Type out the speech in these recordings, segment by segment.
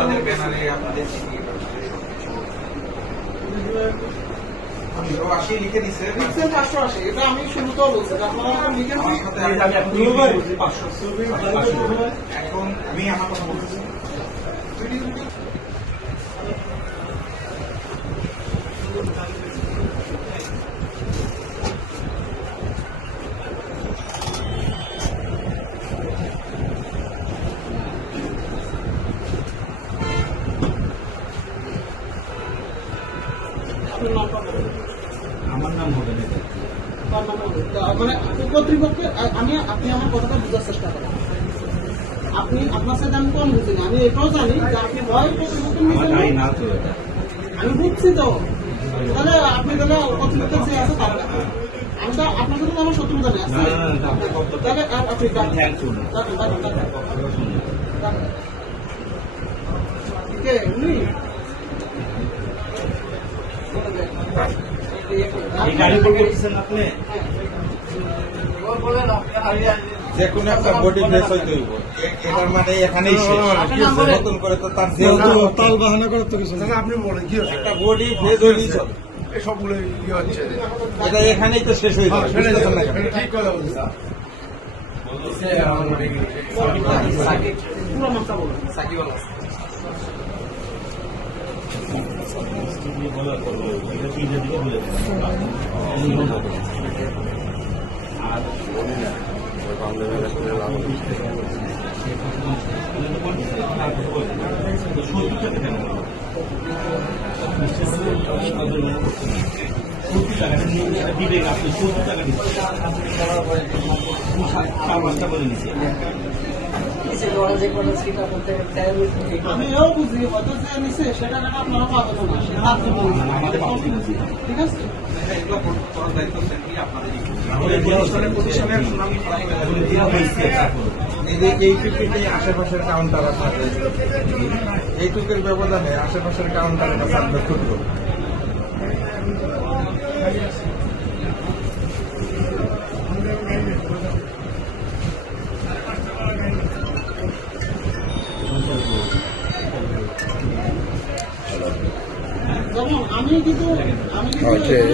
আপনাদের ব্যানারে আপনাদের আমি 80 লিখে দিছে 580 এটা আমি শুরুতেও বলছি আপনারা লিখে আমার সাথে আমি 500 এখন আমি আমার কথা বলতেছি আমার নাম হবে মানে কর্তৃপক্ষের আপনি আমার কথাটা বোঝার চেষ্টা করেন। আপনি আপনার সাথে আমি কম বুঝি না, আমি এটাও জানি যে আপনি ভয় আমি বুঝছি তো, তাহলে আপনি তাহলে কর্তৃপক্ষের যে আছে তার আমি তো আপনার সাথে আমার শত্রুতা নেই উনি যে কোনো একটা বডি প্লেস হইতে হইব এটার মানে এখানেই নতুন করে তো তার তাল বাহানা করার তো কিছু আপনি বলেন কি হচ্ছে একটা বডি ফেজ হইলেই চলে সবগুলো ইয়ে হচ্ছে এটা এখানেই তো শেষ হয়ে যাবে ঠিক কথা বলছি পুরো মাত্রা বলুন সাকিব আল বিবেক আপনি 70 টাকা দিচ্ছেন বলে নিচ্ছি আমি এও বুঝি হয়তো যে নিচে সেটা আপনারা পাবেন না, ঠিক আছে। আশেপাশের কাউন্টার আছে এইটুকের ব্যবধানে আশেপাশের কাউন্টারের কাছে আমরা খুঁজবো যেমন আমি কিন্তু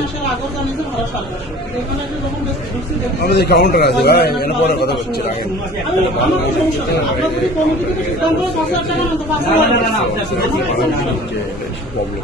আসার আগেও জানি যে ভাড়া 750, এখানে যখন ঢুকছি আমাদের কাউন্টার আছে ভাই, এখানে পরে কথা বলছি আগে আমার কোনো সমস্যা নেই। আপনার যদি কমিটি থেকে সিদ্ধান্ত হয় 5,000 টাকা না তো 5,000 প্রবলেম